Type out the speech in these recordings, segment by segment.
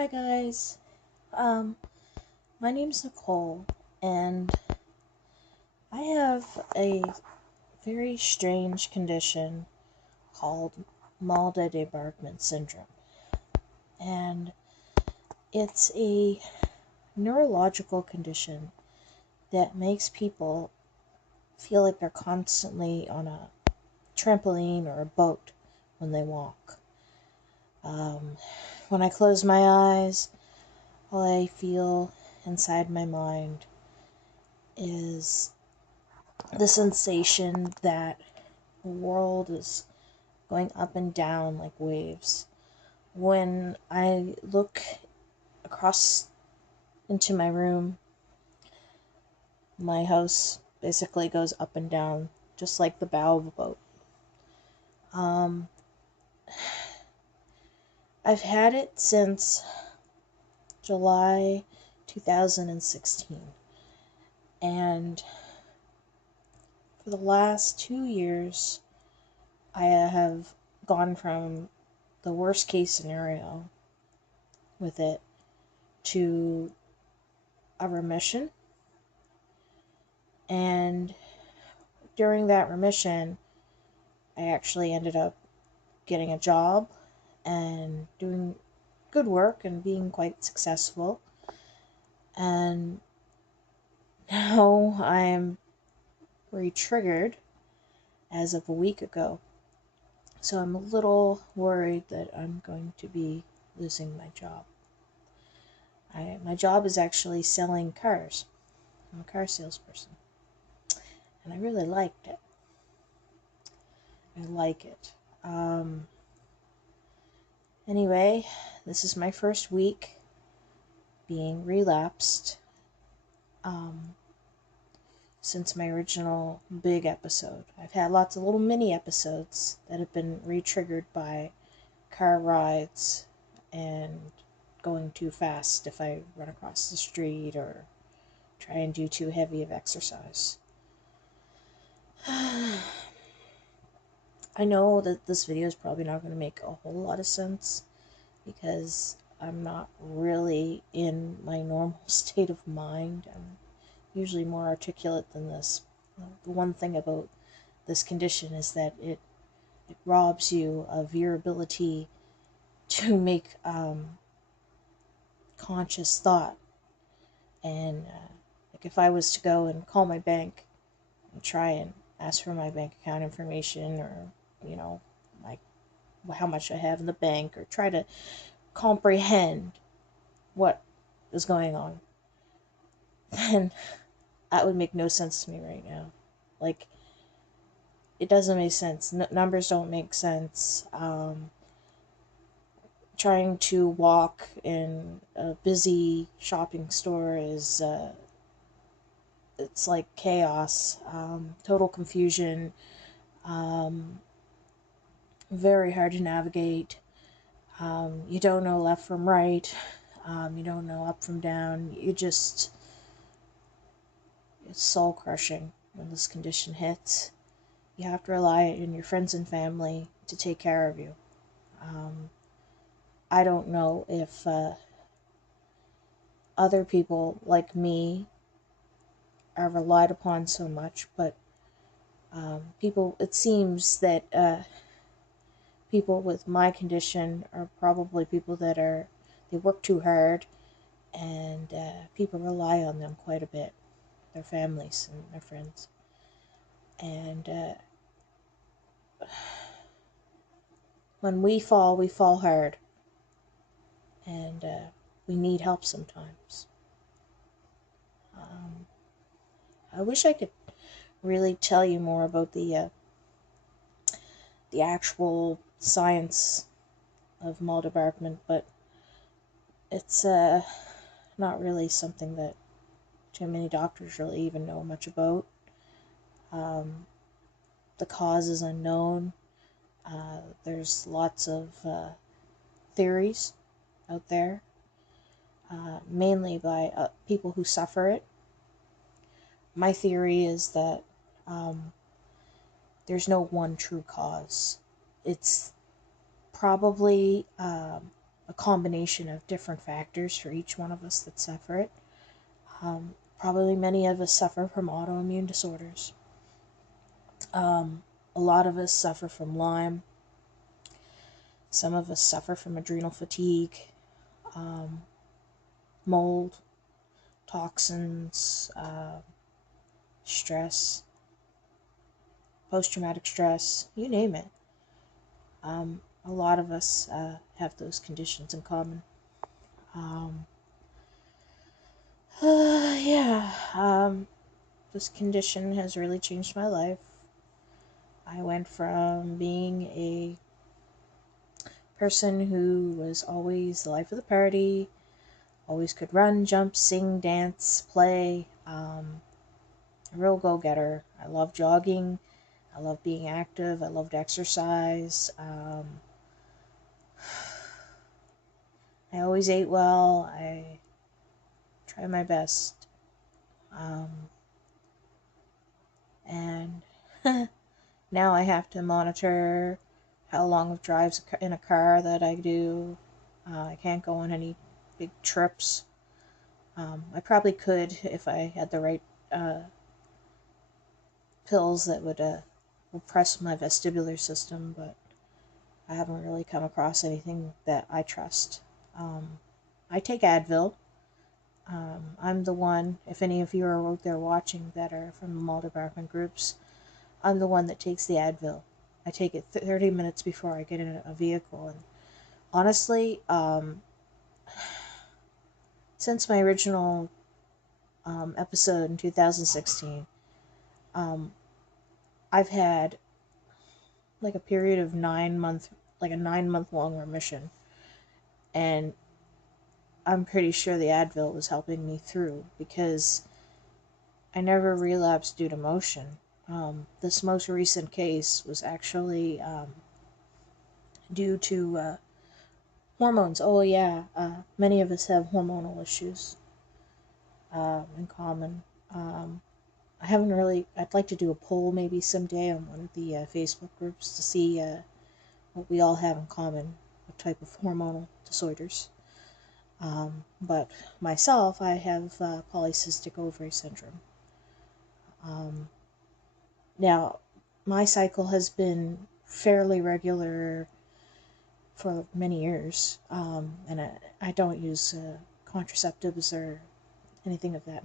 Hi guys. Um, my name's Nicole, and I have a very strange condition called Mal de Debarquement Syndrome. And it's a neurological condition that makes people feel like they're constantly on a trampoline or a boat when they walk. Um, when I close my eyes, all I feel inside my mind is the sensation that the world is going up and down like waves. When I look across into my room, my house basically goes up and down, just like the bow of a boat. Um, I've had it since July 2016, and for the last 2 years, I have gone from the worst case scenario with it to a remission. And during that remission, I actually ended up getting a job and doing good work and being quite successful. And now I'm re-triggered as of a week ago. So I'm a little worried that I'm going to be losing my job. My job is actually selling cars. I'm a car salesperson. And I really liked it. I like it. Anyway, this is my first week being relapsed since my original big episode. I've had lots of little mini episodes that have been re-triggered by car rides and going too fast if I run across the street or try and do too heavy of exercise. I know that this video is probably not going to make a whole lot of sense because I'm not really in my normal state of mind. I'm usually more articulate than this. The one thing about this condition is that it robs you of your ability to make conscious thought. And like if I was to go and call my bank and try and ask for my bank account information, or like how much I have in the bank, or try to comprehend what is going on, then that would make no sense to me right now. Like, it doesn't make sense. Numbers don't make sense. Trying to walk in a busy shopping store is it's like chaos, total confusion, very hard to navigate. You don't know left from right. You don't know up from down. It's soul crushing when this condition hits. You have to rely on your friends and family to take care of you. I don't know if other people like me are relied upon so much, but it seems that people with my condition are probably people they work too hard, and people rely on them quite a bit, their families and their friends. And when we fall hard, and we need help sometimes. I wish I could really tell you more about the actual science of Mal de Debarquement, but it's not really something that too many doctors really even know much about. The cause is unknown. There's lots of theories out there, mainly by people who suffer it. My theory is that there's no one true cause. It's probably a a combination of different factors for each one of us that suffer it. Probably many of us suffer from autoimmune disorders. A lot of us suffer from Lyme. Some of us suffer from adrenal fatigue, mold, toxins, stress, post-traumatic stress, you name it. A lot of us have those conditions in common. Yeah, this condition has really changed my life. I went from being a person who was always the life of the party, always could run, jump, sing, dance, play, a real go-getter. I love jogging. I love being active. I loved exercise. I always ate well. I tried my best. And now I have to monitor how long of drives in a car that I do. I can't go on any big trips. I probably could if I had the right pills that would oppress my vestibular system, but I haven't really come across anything that I trust. I take Advil. I'm the one, if any of you are out there watching that are from the Mal de Debarquement groups, I'm the one that takes the Advil. I take it 30 minutes before I get in a vehicle. And honestly, since my original episode in 2016, I've had like a period of 9 month, like a 9 month long remission. And I'm pretty sure the Advil was helping me through because I never relapsed due to motion. This most recent case was actually due to hormones. Oh, yeah, many of us have hormonal issues in common. I haven't really, I'd like to do a poll maybe someday on one of the Facebook groups to see what we all have in common, what type of hormonal disorders. But myself, I have polycystic ovary syndrome. Now, my cycle has been fairly regular for many years, and I don't use contraceptives or anything of that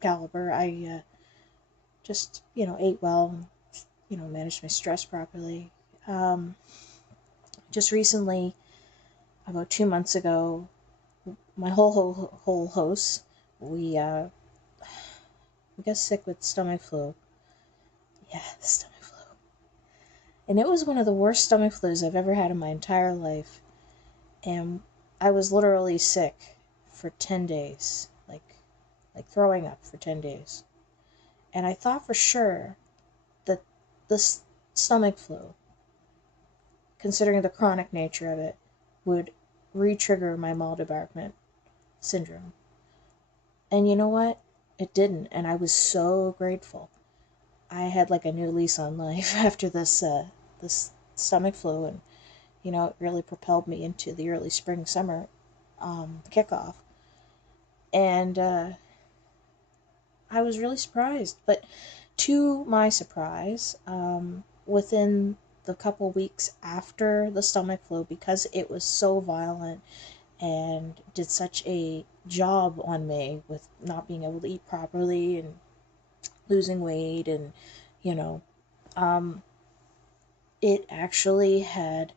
caliber. I just, ate well, and, managed my stress properly. Just recently, about 2 months ago, my whole house, we got sick with stomach flu. Yeah, stomach flu. And it was one of the worst stomach flus I've ever had in my entire life. And I was literally sick for 10 days. Like throwing up for 10 days. And I thought for sure that this stomach flu, considering the chronic nature of it, would re-trigger my Mal de Debarquement Syndrome. And you know what? It didn't. And I was so grateful. I had like a new lease on life after this stomach flu, and it really propelled me into the early spring summer kickoff. And I was really surprised, but to my surprise, within the couple weeks after the stomach flu, because it was so violent and did such a job on me with not being able to eat properly and losing weight, and you know it actually had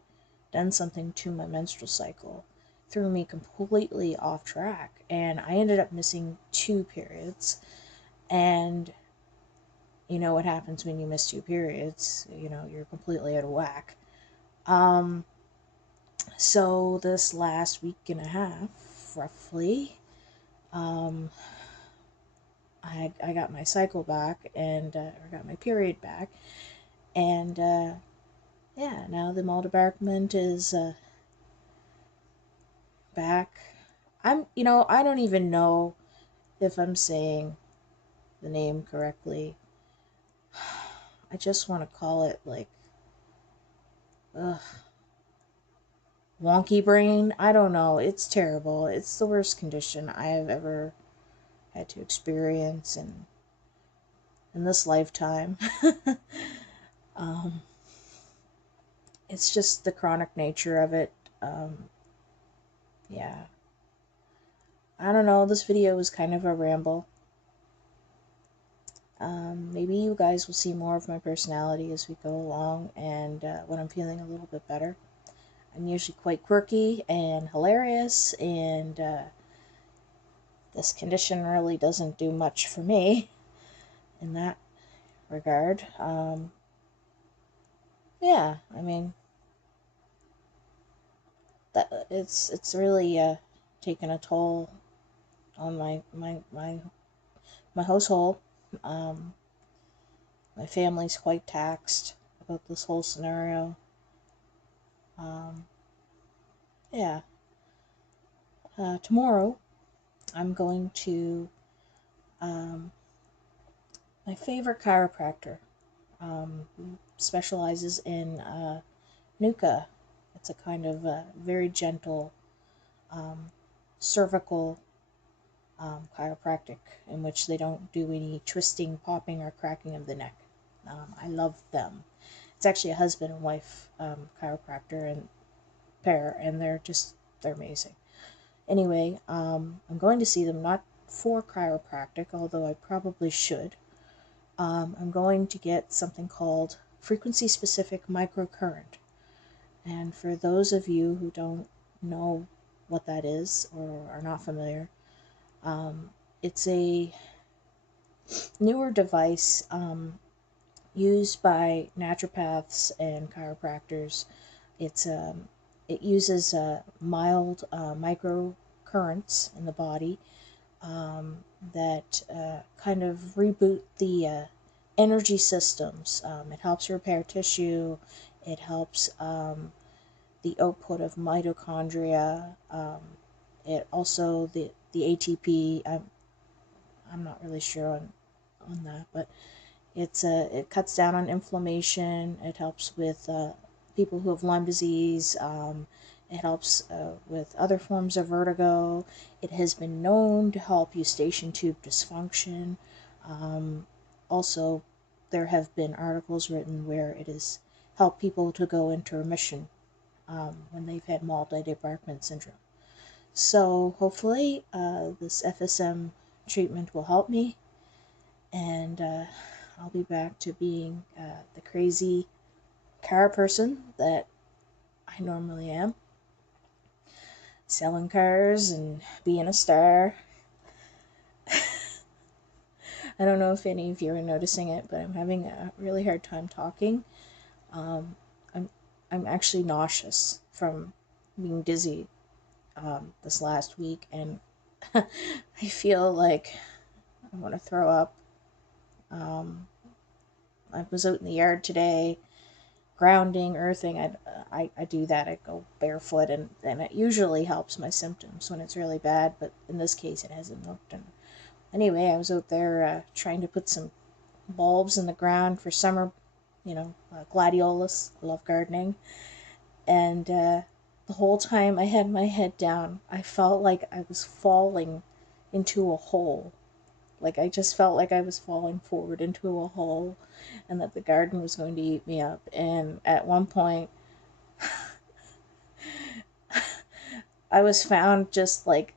done something to my menstrual cycle, threw me completely off track, and I ended up missing 2 periods. And you know what happens when you miss 2 periods, you're completely out of whack. So this last week and a half, roughly, I got my cycle back, and or got my period back, and yeah, now the Mal de Debarquement is back. I don't even know if I'm saying the name correctly. I just want to call it like, ugh, wonky brain. I don't know. It's terrible. It's the worst condition I have ever had to experience in this lifetime. um, it's just the chronic nature of it. Yeah. I don't know. This video was kind of a ramble. Maybe you guys will see more of my personality as we go along and when I'm feeling a little bit better. I'm usually quite quirky and hilarious, and this condition really doesn't do much for me in that regard. Yeah, I mean, that it's really taken a toll on my household. Um, my family's quite taxed about this whole scenario. Um, yeah, tomorrow I'm going to um, my favorite chiropractor. Who specializes in NUCA. It's a kind of very gentle um, cervical chiropractic in which they don't do any twisting, popping, or cracking of the neck. I love them. It's actually a husband and wife chiropractor and pair, and they're amazing. Anyway, I'm going to see them not for chiropractic, although I probably should. I'm going to get something called frequency specific microcurrent. And for those of you who don't know what that is or are not familiar, it's a newer device used by naturopaths and chiropractors. It's it uses mild microcurrents in the body that kind of reboot the energy systems. It helps repair tissue. It helps the output of mitochondria. It also the ATP. I'm not really sure on that, but it cuts down on inflammation. It helps with people who have Lyme disease. It helps with other forms of vertigo. It has been known to help eustachian tube dysfunction. Also, there have been articles written where it has helped people to go into remission when they've had Mal de Debarquement Syndrome. So hopefully this FSM treatment will help me, and I'll be back to being the crazy car person that I normally am, selling cars and being a star. I don't know if any of you are noticing it, but I'm having a really hard time talking. Um, I'm I'm actually nauseous from being dizzy this last week, and I feel like I want to throw up. Um, I was out in the yard today, grounding, earthing. I do that. I go barefoot, and it usually helps my symptoms when it's really bad, but in this case, it hasn't worked. And anyway, I was out there trying to put some bulbs in the ground for summer, gladiolus. I love gardening. And the whole time I had my head down, I felt like I was falling into a hole. Like I just felt like I was falling forward into a hole and that the garden was going to eat me up. And at one point, I was found just like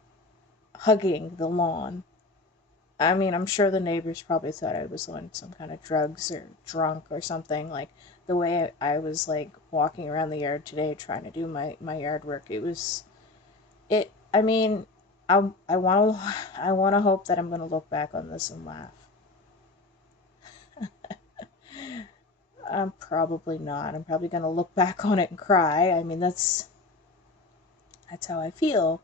hugging the lawn. I mean, I'm sure the neighbors probably thought I was on some kind of drugs or drunk or something. Like the way I was like walking around the yard today trying to do my yard work. I mean, I want to hope that I'm going to look back on this and laugh. I'm probably not. I'm probably going to look back on it and cry. I mean, that's how I feel.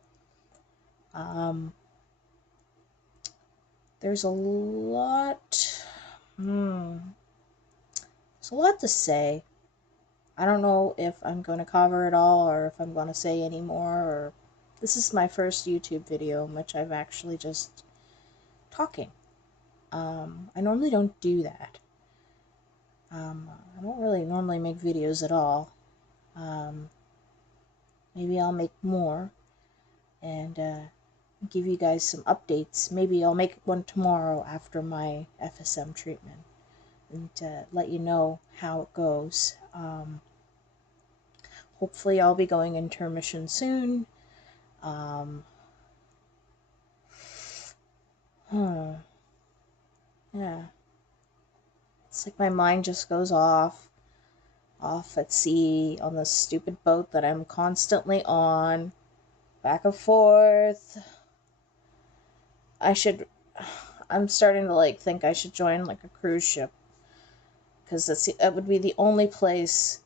Um, there's a lot. Hmm. There's a lot to say. I don't know if I'm going to cover it all or if I'm going to say any more. Or this is my first YouTube video in which I'm actually just talking. I normally don't do that. I don't really normally make videos at all. Um, maybe I'll make more and give you guys some updates. Maybe I'll make one tomorrow after my FSM treatment and let you know how it goes. Hopefully I'll be going into remission soon. Yeah. It's like my mind just goes off at sea on this stupid boat that I'm constantly on, back and forth. I'm starting to like think I should join like a cruise ship, because it would be the only place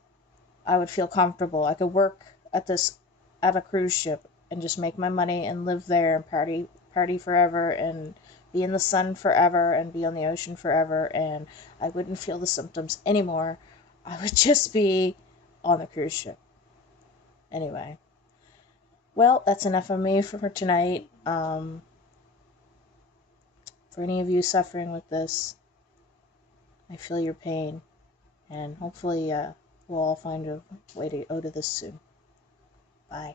I would feel comfortable. I could work at a cruise ship and just make my money and live there and party forever and be in the sun forever and be on the ocean forever, and I wouldn't feel the symptoms anymore. I would just be on the cruise ship. Anyway, well, that's enough of me for tonight. For any of you suffering with this, I feel your pain, and hopefully we'll all find a way to out of this soon. Bye.